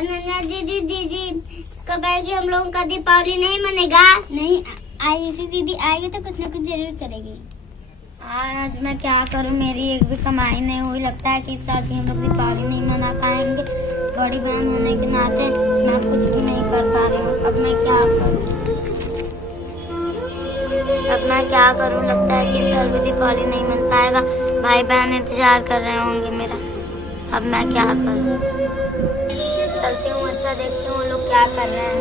अनन्या दीदी दीदी कब आएगी? हम लोगों का दीपावली नहीं मनेगा? नहीं आयुषी दीदी आएगी तो कुछ न कुछ जरूर करेगी। आज मैं क्या करूं, मेरी एक भी कमाई नहीं हुई। लगता है कि इस साल भी हम लोग दीपावली नहीं मना पाएंगे। बड़ी बहन होने के नाते मैं कुछ भी नहीं कर पा रही हूँ। अब मैं क्या करूं? लगता है कि इस साल भी दीपावली नहीं मन पाएगा। भाई बहन इंतजार कर रहे होंगे मेरा। अब मैं क्या करूं? चलती हूँ, अच्छा देखती हूँ लोग क्या कर रहे हैं।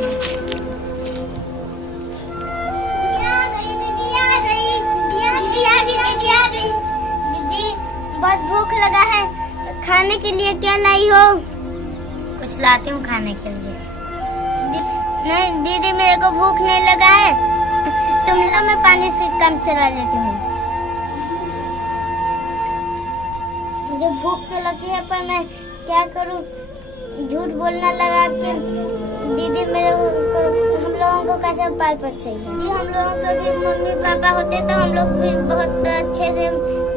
दीदी बहुत भूख लगा है, खाने के लिए क्या लाई हो? कुछ लाती हूँ खाने के लिए। नहीं दीदी मेरे को भूख नहीं लगा है, तुम लो, मैं पानी से काम चला लेती हूँ। मुझे भूख तो लगी है पर मैं क्या करूँ? झूठ बोलना लगा कि दीदी मेरे को हम लोगों को कैसे पाल पोस रही है। हम लोगों को भी मम्मी पापा होते तो हम लोग भी बहुत अच्छे से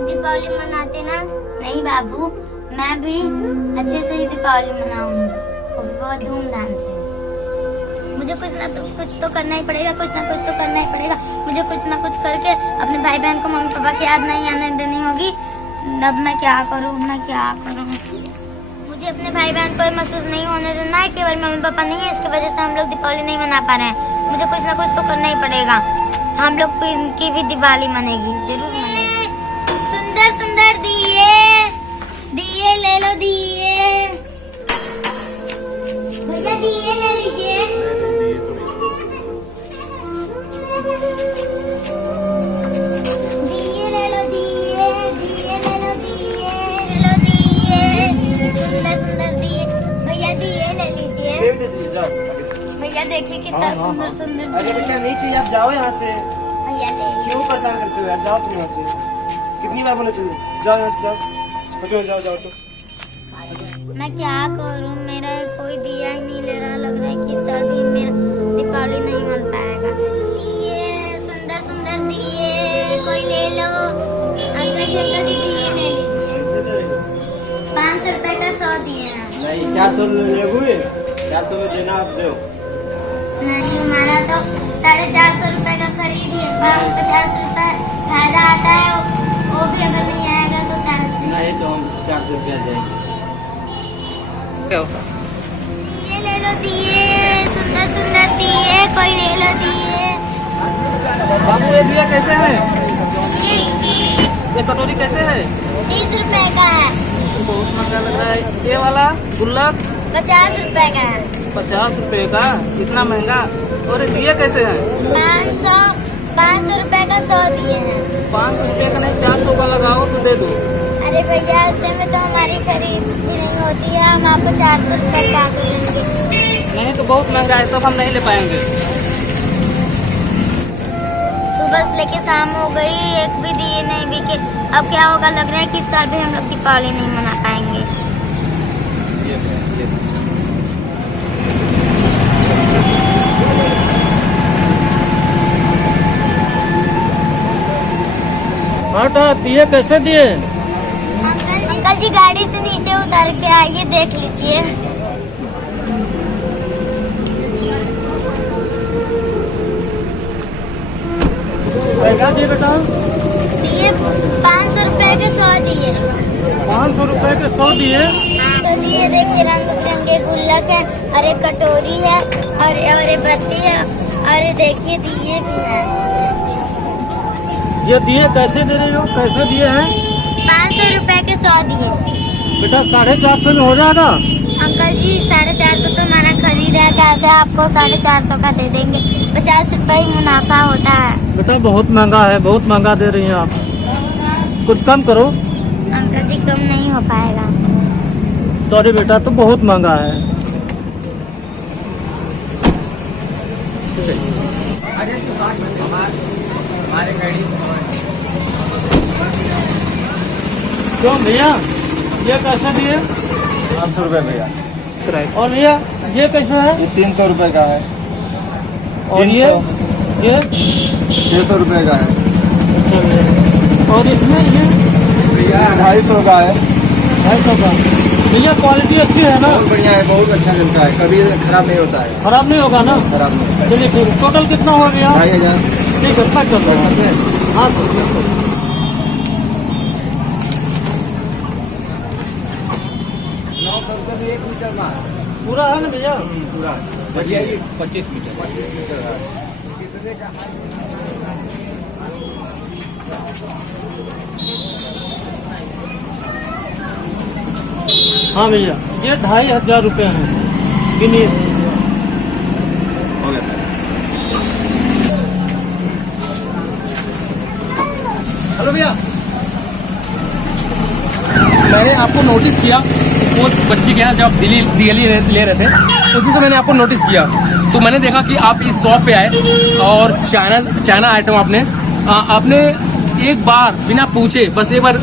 दीपावली मनाते ना। नहीं बाबू, मैं भी अच्छे से ही दीपावली मनाऊंगी, वो भी बहुत धूमधाम से। मुझे कुछ तो करना ही पड़ेगा, कुछ ना कुछ तो करना ही पड़ेगा। मुझे कुछ ना कुछ करके अपने भाई बहन को मम्मी पापा की याद नहीं आने देनी होगी। अब मैं क्या करूँ? मुझे अपने भाई बहन को महसूस नहीं होने देना है केवल मम्मी पापा नहीं है इसकी वजह से हम लोग दीपावली नहीं मना पा रहे हैं। मुझे कुछ ना कुछ तो करना ही पड़ेगा। हम लोग की भी दिवाली मनेगी, जरूर मनेगी। सुंदर सुंदर दिए ले लो, दिए भैया दिए ले लीजिए। भैया देखिए कितना सुंदर सुंदर। अरे बेटा नहीं चाहिए, आप जाओ यहाँ से। भैया ले क्यों परेशान करते हो यार? जाओ तुम यहाँ से। कितनी बार बोले चाहिए? जाओ यहाँ से, जाओ जाओ तो। मैं क्या करूँ? मेरा कोई दिया ही नहीं ले रहा। लग रहा है कि इस साल भी मेरा दीपावली नहीं मन पाएगा। दिए सुंदर सुंदर दिए, कोई ले लो। अंकल जी दिए ले लीजिए। 500 रुपए का 100 दिए ना। नहीं 400 ले हुए, 400 में देना आप दो। नहीं हमारा तो 450 रुपए का खरीदिए, 50 रुपए फायदा आता है, वो भी अगर नहीं आएगा तो कैसे? नहीं तो हम 400 रुपया देंगे। दिए ले लो, दिए सुंदर सुंदर दिए, कोई ले लो दिए। बाबू ये दिया कैसे है? ये कटोरी कैसे है? 30 रुपए का है। बहुत महंगा लग रहा है। ये वाला गुल्लक 50 रुपए का है। 50 रुपए का? इतना महंगा। और ये दिए कैसे है? 500 रुपए का 100 दिए हैं। 500 रुपए का नहीं, 400 का लगाओ तो दे दो। अरे भैया उससे में तो हमारी खरीद नहीं होती है, हम आपको 400 रुपए का देंगे। नहीं तो बहुत महंगा है, तब हम नहीं ले पाएंगे। सुबह से लेके शाम हो गई, एक भी दिए नहीं बिके। अब क्या होगा? लग रहा है कि इस साल भी हम लोग दीपावली नहीं मना पाएंगे। हाँ दिए कैसे दिए? अंकल जी गाड़ी से नीचे उतर के आइए, देख लीजिए। पैसा दिए बेटा? दिए 500 रुपए के 100 दिए। 500 रुपए के 100 दिए? तो दिए देखिए, रंग बिरंगे गुल्लक है और एक कटोरी है और एक बत्ती है और देखिए दिए भी है। ये दिए कैसे दे रहे हो? कैसे दिए हैं? 500 रुपए के 100 दिए। बेटा 450 में हो जाएगा? अंकल जी 450 तो हमारा खरीद है, कैसे आपको 450 का दे देंगे? 50 रुपए ही मुनाफा होता है। बेटा बहुत महंगा है, बहुत महंगा दे रही हैं आप, कुछ कम करो। अंकल जी कम नहीं हो पाएगा। सॉरी बेटा, तो बहुत महंगा है। क्यों भैया ये कैसे दिए? 500 रुपए भैया। और भैया ये कैसे है? ये 300 रुपए का है। और ये 600 रुपए का है। अच्छा भैया। और इसमें ये भैया 250 का है। 250 का। भैया क्वालिटी अच्छी है ना? बहुत बढ़िया है, बहुत अच्छा चलता है, कभी खराब नहीं होता है। खराब नहीं होगा ना? खराब नहीं। चलिए ठीक है। टोटल कितना हो गया? 2500। ठीक है, पैक कर दो। हाँ सर, यस सर। पूरा है ना भैया? पूरा 25 मीटर। हाँ भैया, ये 2500 रुपये हैं। गिनिए। हो गया सर। हेलो भैया, मैंने आपको नोटिस किया वो बच्ची के यहाँ जब दिल्ली ले रहे थे, उसी से मैंने आपको नोटिस किया। तो मैंने देखा कि आप इस शॉप पे आए और चाइना आइटम आपने एक बार बिना पूछे बस एक बार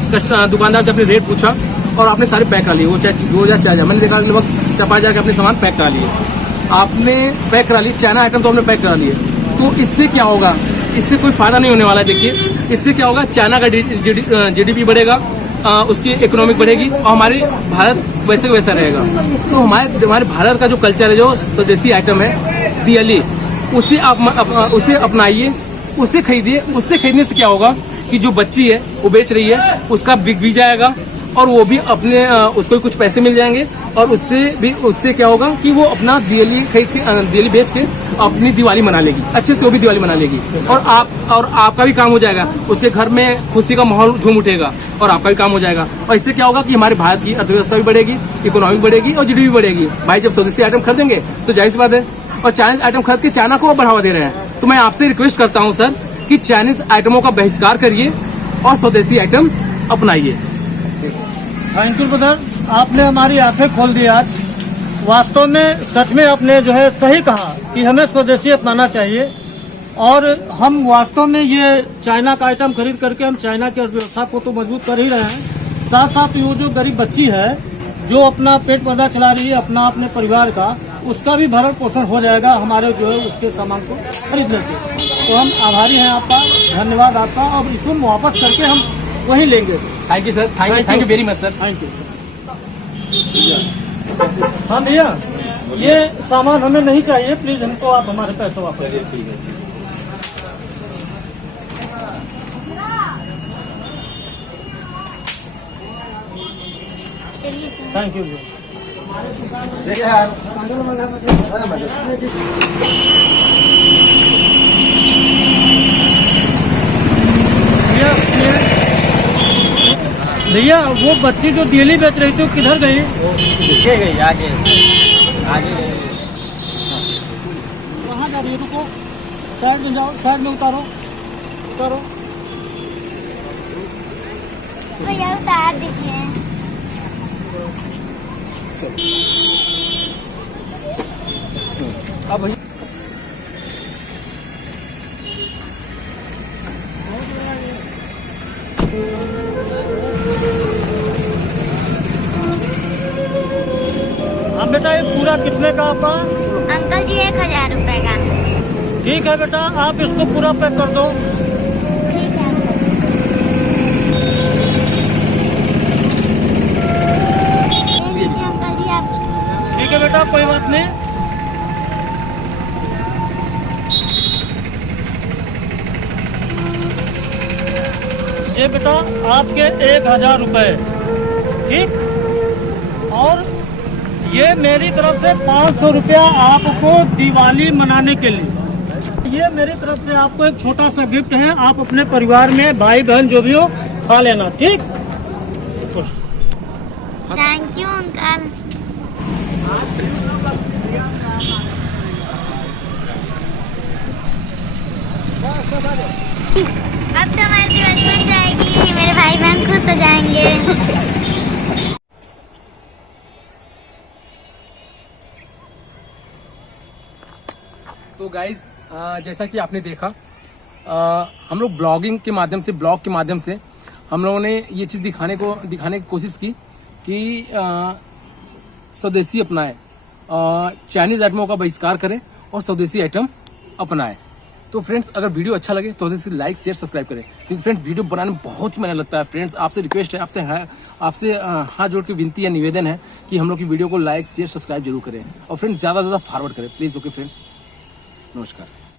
दुकानदार से अपने रेट पूछा और आपने सारे पैक करा लिए। वो चाहे 2000 4,000, मैंने देखा लगभग 4-5 के अपने सामान पैक करा लिए। आपने पैक करा लिए चाइना आइटम, तो आपने पैक करा लिए। तो इससे क्या होगा? इससे कोई फायदा नहीं होने वाला है। देखिए इससे क्या होगा, चाइना का GDP बढ़ेगा, उसकी इकोनॉमिक बढ़ेगी और हमारे भारत वैसे का वैसा रहेगा। तो हमारे भारत का जो कल्चर है, जो स्वदेशी आइटम है दिवाली, उसे अपनाइए, उससे खरीदिए। उससे खरीदने से क्या होगा कि जो बच्ची है वो बेच रही है, उसका बिक भी जाएगा और वो भी अपने उसको भी कुछ पैसे मिल जाएंगे। और उससे क्या होगा कि वो अपना दिवाली बेच के अपनी दिवाली मना लेगी, अच्छे से वो भी दिवाली मना लेगी। और आपका भी काम हो जाएगा, उसके घर में खुशी का माहौल झूम उठेगा और आपका भी काम हो जाएगा। और इससे क्या होगा कि हमारे भारत की अर्थव्यवस्था भी बढ़ेगी, इकोनॉमी बढ़ेगी और GDP भी बढ़ेगी। भाई जब स्वदेशी आइटम खरीदेंगे तो जाहिर सी बात है, और चाइनीज आइटम खरीद के चाइना को बढ़ावा दे रहे हैं। तो मैं आपसे रिक्वेस्ट करता हूँ सर कि चाइनीज आइटमों का बहिष्कार करिए और स्वदेशी आइटम अपनाइए। थैंक यू ब्रदर, आपने हमारी आंखें खोल दी आज। वास्तव में सच में आपने जो है सही कहा कि हमें स्वदेशी अपनाना चाहिए। और हम वास्तव में ये चाइना का आइटम खरीद करके हम चाइना की अर्थव्यवस्था को तो मजबूत कर ही रहे हैं, साथ साथ वो जो गरीब बच्ची है जो अपना पेट पर्दा चला रही है अपने परिवार का, उसका भी भरण पोषण हो जाएगा हमारे जो है उसके सामान को खरीदने से। तो हम आभारी हैं आपका, धन्यवाद आपका। और इसको वापस करके हम वहीं लेंगे। Thank you sir, thank you very much sir. Thank you. हाँ भैया, ये सामान हमें नहीं चाहिए, प्लीज हमको आप हमारे पैसे वापस दीजिए। चलिए सर। थैंक यू भैया। देखिए यार। भैया वो बच्ची जो दिल्ली बेच रही थी वो किधर गई? देखिए गई आगे गई। कहाँ जा रही है? रुको, साइड में जाओ, साइड में उतारो। भैया उतार दीजिए। अब भैया हाँ बेटा, ये पूरा कितने का आपका? अंकल जी 1000 रुपए का। ठीक है बेटा, आप इसको पूरा पैक कर दो। ठीक है अंकल। ले लीजिए अंकल जी आप। ठीक है बेटा, कोई बात नहीं। ये बेटा आपके 1000 रुपए, ठीक। और ये मेरी तरफ से 500 रुपया आपको दिवाली मनाने के लिए। ये मेरी तरफ से आपको एक छोटा सा गिफ्ट है, आप अपने परिवार में भाई बहन जो भी हो खा लेना, ठीक। Thank you uncle. अब तो हमारी दिवाली बन जाएगी, मेरे भाई बहन खुश हो जाएंगे। तो गाइज जैसा कि आपने देखा, हम लोग ब्लॉग के माध्यम से हम लोगों ने ये चीज़ दिखाने की कोशिश की कि स्वदेशी अपनाएं, चाइनीज आइटमों का बहिष्कार करें और स्वदेशी आइटम अपनाएं। तो फ्रेंड्स अगर वीडियो अच्छा लगे तो इसे लाइक शेयर सब्सक्राइब करें, क्योंकि फ्रेंड्स वीडियो बनाने में बहुत ही मेहनत लगता है। फ्रेंड्स आपसे रिक्वेस्ट है, आपसे हाथ जोड़ के विनती या निवेदन है कि हम लोग की वीडियो को लाइक शेयर सब्सक्राइब जरूर करें और फ्रेंड्स ज़्यादा से ज़्यादा फॉरवर्ड करें प्लीज़। ओके फ्रेंड्स, नमस्कार।